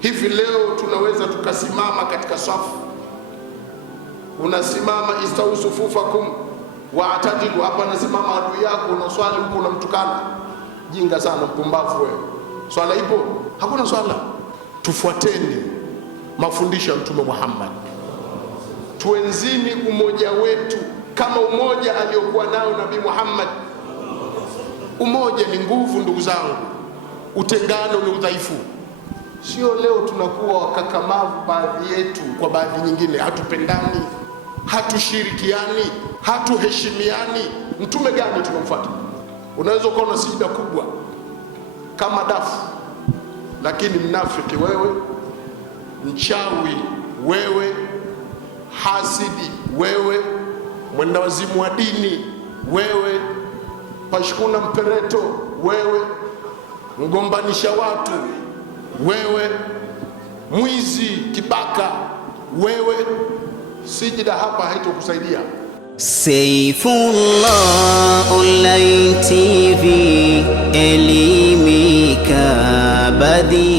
Hivi leo tunaweza tukasimama katika safu, unasimama istau sufufakum wa'tadilu, hapa nasimama adui yako unaswali huko unamtukana, jinga sana, mpumbavu wewe, swala ipo? Hakuna swala. Tufuateni mafundisho ya Mtume Muhammad, tuenzini umoja wetu kama umoja aliokuwa nao Nabii Muhammad. Umoja ni nguvu ndugu zangu, utengano ni udhaifu. Sio leo tunakuwa wakakamavu baadhi yetu kwa baadhi nyingine, hatupendani, hatushirikiani, hatuheshimiani. Mtume gani tunamfuata? Unaweza kuwa na sijida kubwa kama dafu, lakini mnafiki wewe, mchawi wewe, hasidi wewe, mwenda wazimu wa dini wewe, pashkuna mpereto wewe, mgombanisha watu wewe, mwizi kibaka wewe. Sijida hapa haitokusaidia. Saifullah Online TV, elimika badi